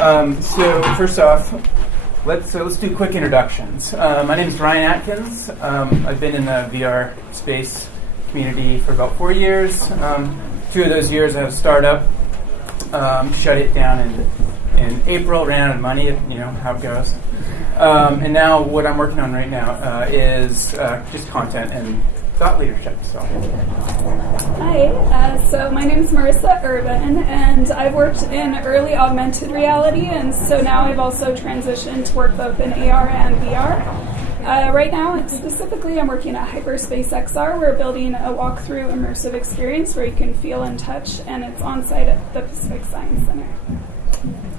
So first off, let's do quick introductions. My name is Ryan Atkins. I've been in the VR space community for about 4 years. 2 of those years I had a startup, shut it down in April, ran out of money, you know how it goes. And now what I'm working on right now is just content and thought leadership. Hi, so my name is Marisa Erven, and I've worked in early augmented reality, and so now I've also transitioned to work both in AR and VR. Right now, specifically, I'm working at Hyperspace XR. We're building a walkthrough immersive experience where you can feel and touch, and it's on site at the Pacific Science Center.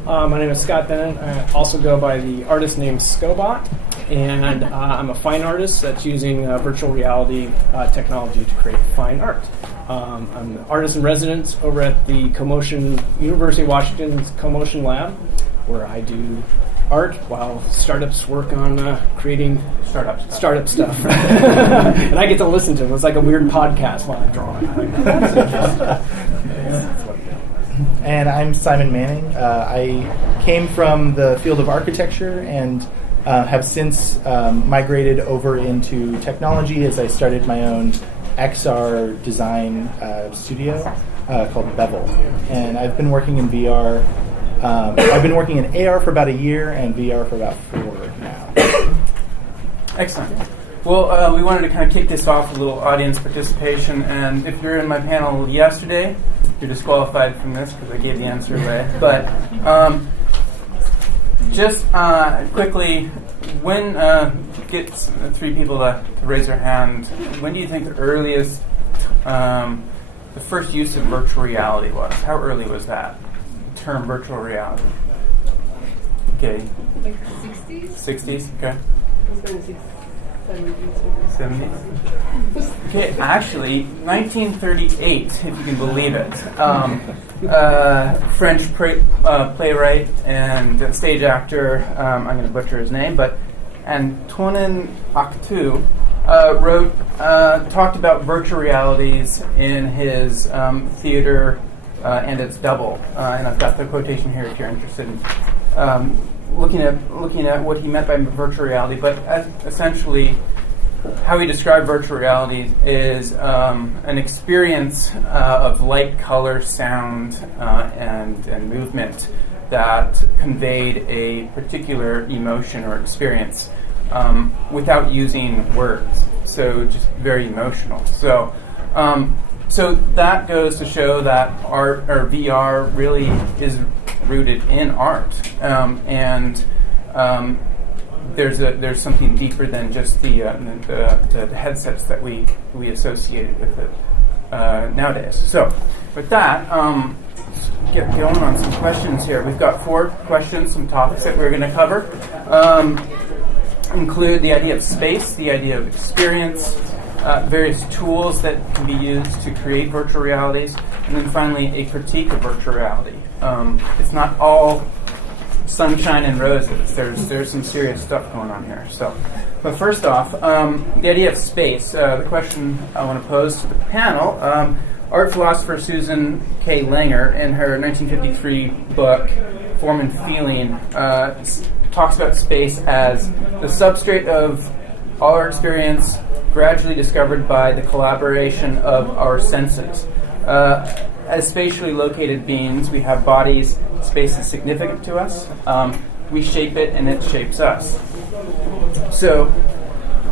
My name is Scott Bennett. I also go by the artist name Scobot, and I'm a fine artist that's using virtual reality technology to create fine art. I'm an artist in residence over at the University of Washington's CoMotion Lab, where I do art while startups work on creating startup stuff. And I get to listen to it. It's like a weird podcast while I'm drawing. And I'm Simon Manning. I came from the field of architecture and have since migrated over into technology as I started my own XR design studio called Bevel. And I've been working in VR. I've been working in AR for about a year and VR for about 4 now. Excellent. Well, we wanted to kind of kick this off with a little audience participation, and if you're in my panel yesterday, you're disqualified from this because I gave the answer away. But just quickly, when get 3 people to raise their hand, when do you think the earliest, the first use of virtual reality was? How early was that? The term virtual reality. Okay. Like 60s? 60s, okay. I was going to 70s? Okay, actually, 1938, if you can believe it. French playwright and stage actor, I'm going to butcher his name, but Antonin Artaud talked about virtual realities in his theater and its double. And I've got the quotation here if you're interested in looking at what he meant by virtual reality, but essentially how he described virtual reality is an experience of light, color, sound, and movement that conveyed a particular emotion or experience without using words. So just very emotional. So that goes to show that art or VR really is rooted in art, and there's something deeper than just the headsets that we associated with it nowadays. So with that, get going on some questions here. We've got 4 questions, some topics that we're going to cover. Include the idea of space, the idea of experience, various tools that can be used to create virtual realities, and then finally a critique of virtual reality. It's not all sunshine and roses. There's some serious stuff going on here. So, but first off, the idea of space. The question I want to pose to the panel. Art philosopher Susan K. Langer, in her 1953 book Form and Feeling, talks about space as the substrate of all our experience, gradually discovered by the collaboration of our senses. As spatially located beings, we have bodies. Space is significant to us. We shape it, and it shapes us. So,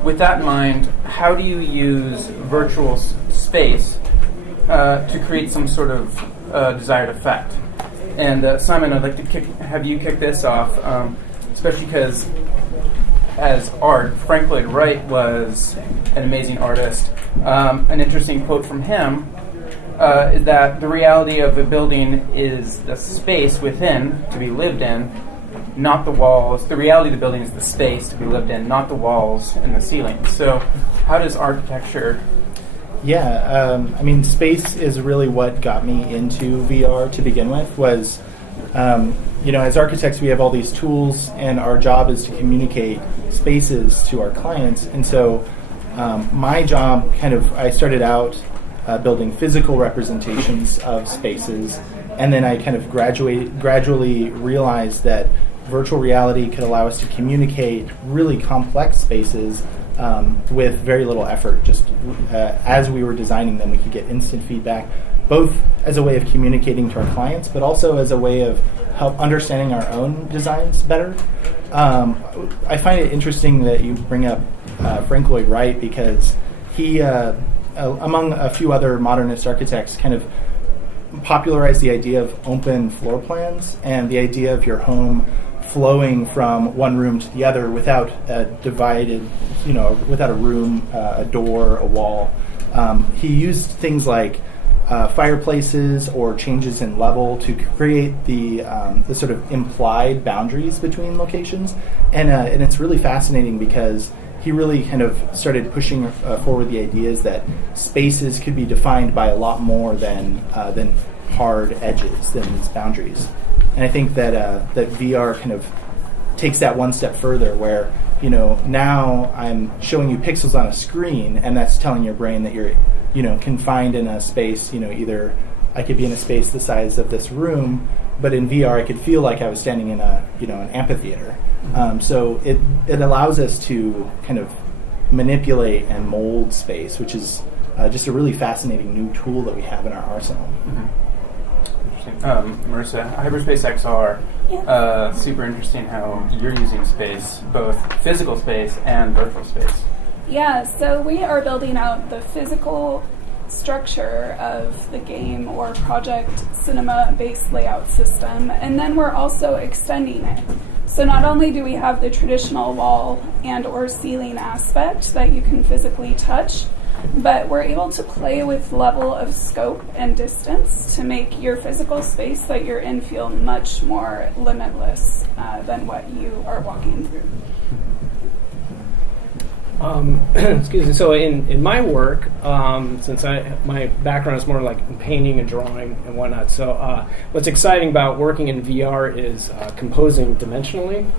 with that in mind, how do you use virtual space to create some sort of desired effect? And Simon, I'd like to have you kick this off, especially because as art, Frank Lloyd Wright was an amazing artist. An interesting quote from him is that the reality of a building is the space within to be lived in, not the walls. The reality of the building is the space to be lived in, not the walls and the ceiling. So how does architecture... Yeah, I mean, space is really what got me into VR to begin with. Was as architects, we have all these tools, and our job is to communicate spaces to our clients. And so my job I started out building physical representations of spaces, And then I kind of gradually realized that virtual reality could allow us to communicate really complex spaces with very little effort. Just as we were designing them, we could get instant feedback, both as a way of communicating to our clients, but also as a way of understanding our own designs better. I find it interesting that you bring up Frank Lloyd Wright, because he, among a few other modernist architects, kind of popularized the idea of open floor plans and the idea of your home flowing from one room to the other without a divided, without a room, a door, a wall. He used things like fireplaces or changes in level to create the sort of implied boundaries between locations, and it's really fascinating because he really kind of started pushing forward the ideas that spaces could be defined by a lot more than hard edges, than these boundaries. And I think that VR kind of takes that one step further, where now I'm showing you pixels on a screen, and that's telling your brain that you're confined in a space. Either I could be in a space the size of this room, but in VR I could feel like I was standing in an amphitheater. So it allows us to kind of manipulate and mold space, which is just a really fascinating new tool that we have in our arsenal. Interesting. Marisa, Hyperspace XR, super interesting how you're using space, both physical space and virtual space. Yeah, so we are building out the physical structure of the game or project cinema-based layout system, and then we're also extending it. So not only do we have the traditional wall and or ceiling aspect that you can physically touch, but we're able to play with level of scope and distance to make your physical space that you're in feel much more limitless than what you are walking through. Excuse me. So in my work, since my background is more like painting and drawing and whatnot, so what's exciting about working in VR is composing dimensionally.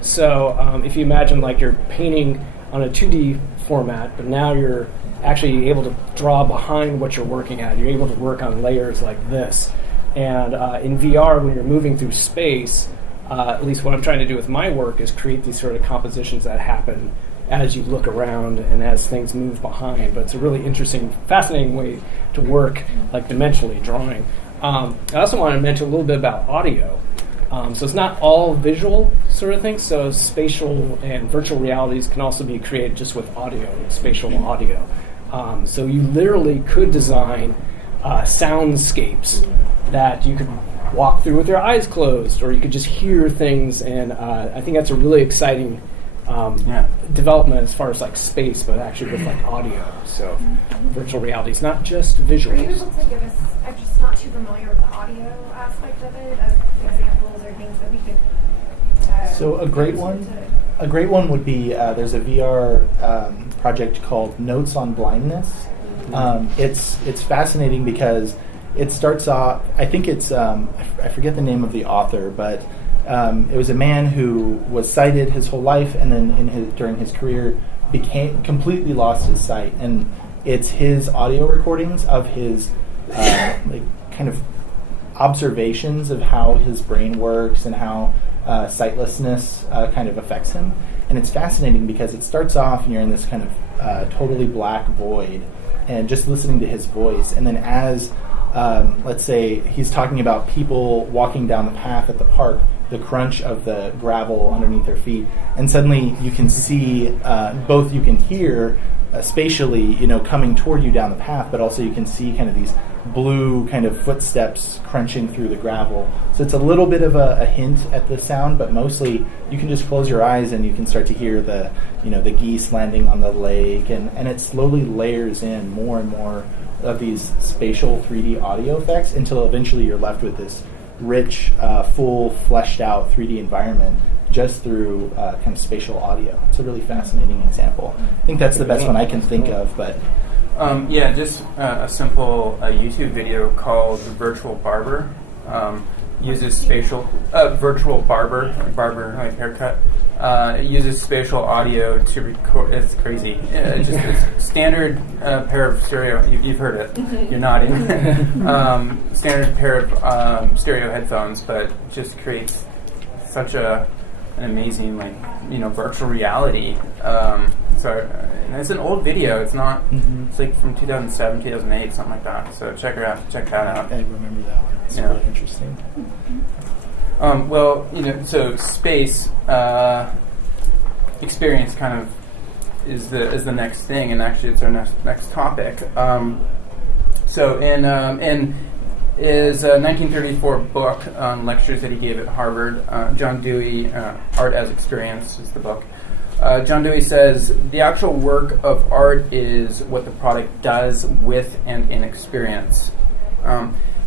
So if you imagine like you're painting on a 2D format, but now you're actually able to draw behind what you're working at. You're able to work on layers like this. And in VR, when you're moving through space, at least what I'm trying to do with my work is create these sort of compositions that happen as you look around and as things move behind. But it's a really interesting, fascinating way to work, like dimensionally drawing. I also want to mention a little bit about audio. So it's not all visual sort of things. So spatial and virtual realities can also be created just with audio, spatial audio. So you literally could design soundscapes that you could walk through with your eyes closed, or you could just hear things. And I think that's a really exciting development as far as like space, but actually with like audio. So virtual reality is not just visual. Are you able to give us, I'm just not too familiar with the audio aspect of it, of examples or things that we could So a great one would be there's a VR project called Notes on Blindness. It's fascinating because it starts off, I think it's I forget the name of the author, but it was a man who was sighted his whole life, and then during his career completely lost his sight, and it's his audio recordings of his like kind of observations of how his brain works and how sightlessness kind of affects him. And it's fascinating because it starts off and you're in this kind of totally black void and just listening to his voice, and then as let's say he's talking about people walking down the path at the park, the crunch of the gravel underneath their feet, and suddenly you can see both you can hear spatially, coming toward you down the path, but also you can see kind of these blue kind of footsteps crunching through the gravel. So it's a little bit of a hint at the sound, but mostly you can just close your eyes and you can start to hear the geese landing on the lake, and it slowly layers in more and more of these spatial 3D audio effects until eventually you're left with this rich, full, fleshed out 3D environment just through kind of spatial audio. It's a really fascinating example. I think that's the best one I can think of, but just a simple YouTube video called Virtual Barber. uses spatial virtual barber like haircut. It uses spatial audio to record. It's crazy. Just a standard pair of stereo. You've heard it. You're nodding. Standard pair of stereo headphones, but just creates such an amazing virtual reality. And it's an old video. It's not. It's like from 2007, 2008, something like that. So check that out. I remember that one. It's really interesting. So space experience kind of is the next thing, and actually it's our next topic. So in his 1934 book on lectures that he gave at Harvard, John Dewey, Art as Experience is the book. John Dewey says, the actual work of art is what the product does with and in experience.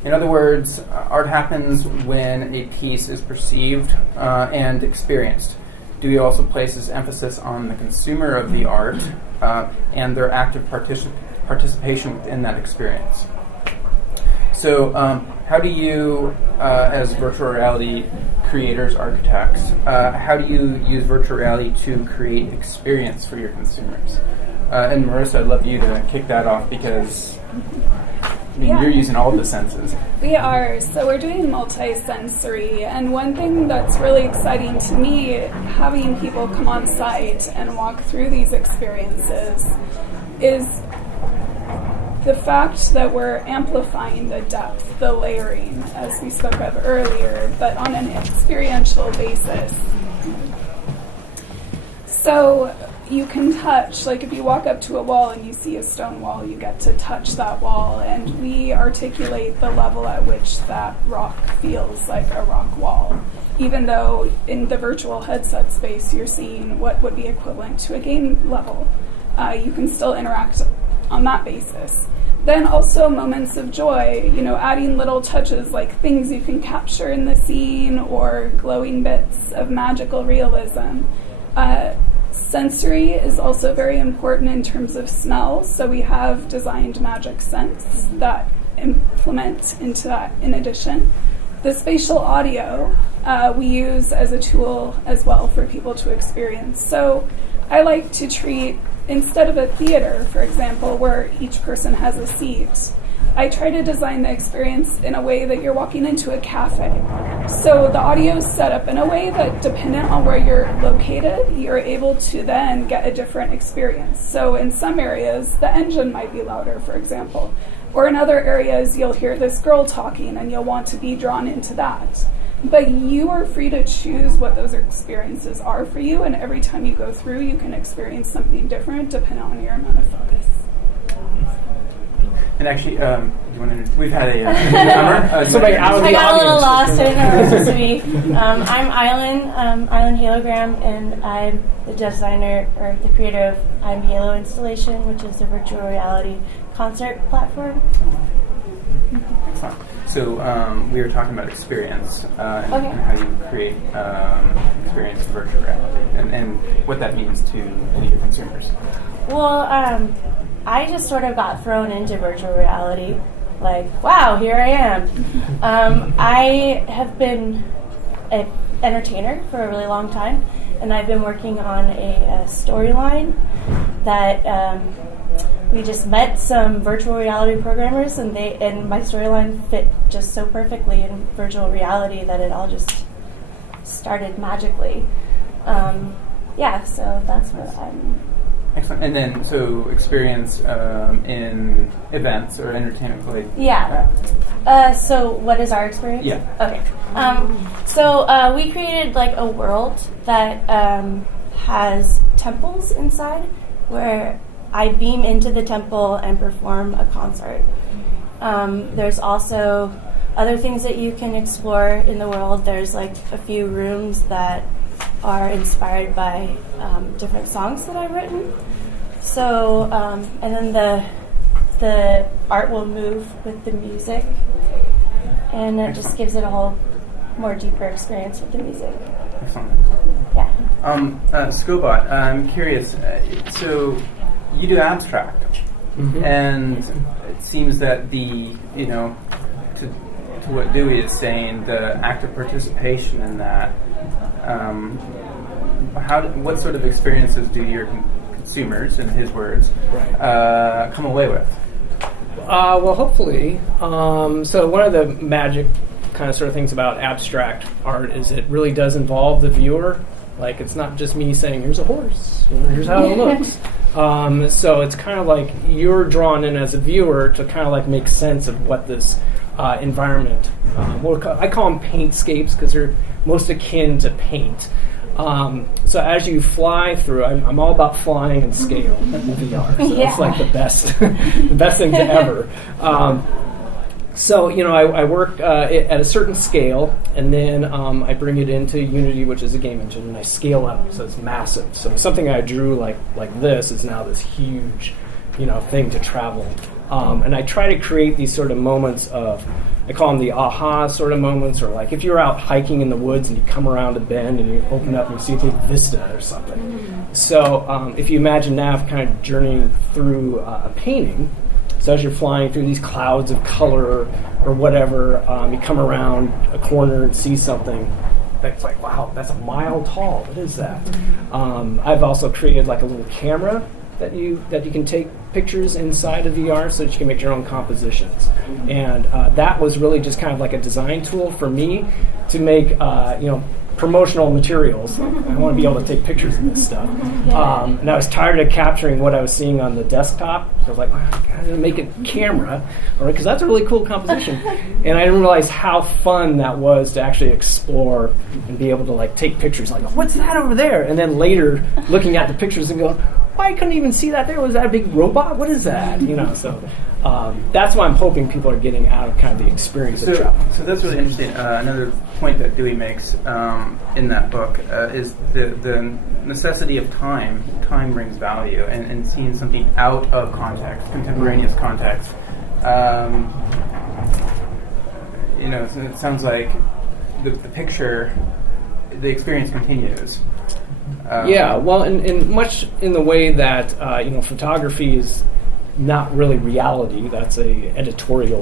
In other words, art happens when a piece is perceived and experienced. Dewey also places emphasis on the consumer of the art and their active participation within that experience. So how do you, as virtual reality creators, architects, how do you use virtual reality to create experience for your consumers? And Marisa, I'd love you to kick that off because you're using all the senses. We are. So we're doing multi-sensory. And one thing that's really exciting to me, having people come on site and walk through these experiences, is the fact that we're amplifying the depth, the layering, as we spoke of earlier, but on an experiential basis. So you can touch, like if you walk up to a wall and you see a stone wall, you get to touch that wall, and we articulate the level at which that rock feels like a rock wall. Even though in the virtual headset space you're seeing what would be equivalent to a game level, you can still interact on that basis. Then also moments of joy, adding little touches like things you can capture in the scene or glowing bits of magical realism. Sensory is also very important in terms of smell, so we have designed magic scents that implement into that in addition. The spatial audio we use as a tool as well for people to experience. So I like to treat, instead of a theater, for example, where each person has a seat, I try to design the experience in a way that you're walking into a cafe. So the audio is set up in a way that, dependent on where you're located, you're able to then get a different experience. So in some areas, the engine might be louder, for example. Or in other areas, you'll hear this girl talking and you'll want to be drawn into that. But you are free to choose what those experiences are for you, and every time you go through, you can experience something different depending on your amount of focus. And actually, we've had a somebody out of I the got a little audience. lost. I didn't know where I was supposed to be. I'm Ilen Halogram, and I'm the designer or the creator of I'm Halo Installation, which is a virtual reality concert platform. Excellent. So we were talking about experience and how you create experience in virtual reality and what that means to your consumers. Well, I just sort of got thrown into virtual reality. Like, wow, here I am. I have been an entertainer for a really long time, and I've been working on a storyline that we just met some virtual reality programmers, and my storyline fit just so perfectly in virtual reality that it all just started magically. So that's what I'm. Excellent. And then, so experience in events or entertainment related. Yeah. So what is our experience? Yeah. Okay. So we created like a world that has temples inside where I beam into the temple and perform a concert. There's also other things that you can explore in the world. There's like a few rooms that are inspired by different songs that I've written. So, and then the art will move with the music, and it just gives it a whole more deeper experience with the music. Excellent. Yeah. Scobot, I'm curious. So you do abstract, and it seems that to to what Dewey is saying, the active participation in that, what sort of experiences do your consumers, in his words, come away with? Well, hopefully. So one of the magic kind of sort of things about abstract art is it really does involve the viewer. Like, it's not just me saying, here's a horse, here's how it looks. So it's kind of like you're drawn in as a viewer to kind of like make sense of what this environment, I call them paintscapes because they're most akin to paint. So as you fly through, I'm all about flying and scale in VR. So it's like the best thing to ever. So, I work at a certain scale, and then I bring it into Unity, which is a game engine, and I scale up, so it's massive. So something I drew like this is now this huge, thing to travel. And I try to create these sort of moments of, I call them the aha sort of moments, or like if you're out hiking in the woods and you come around a bend and you open up and you see a big vista or something. So if you imagine Nav kind of journeying through a painting, so as you're flying through these clouds of color or whatever, you come around a corner and see something that's like, wow, that's a mile tall. What is that? I've also created like a little camera that you can take pictures inside of VR so that you can make your own compositions. And that was really just kind of like a design tool for me to make promotional materials. I want to be able to take pictures of this stuff. And I was tired of capturing what I was seeing on the desktop. So I was like, I gotta make a camera, because that's a really cool composition. And I didn't realize how fun that was to actually explore and be able to like take pictures. Like, what's that over there? And then later, looking at the pictures and going, I couldn't even see that there. Was that a big robot? What is that? So that's why I'm hoping people are getting out of kind of the experience of travel. So that's really interesting. Another point that Dewey makes in that book is the necessity of time. Time brings value, and seeing something out of context, contemporaneous context. It sounds like the picture, the experience continues. Well, and much in the way that photography is not really reality. That's a editorial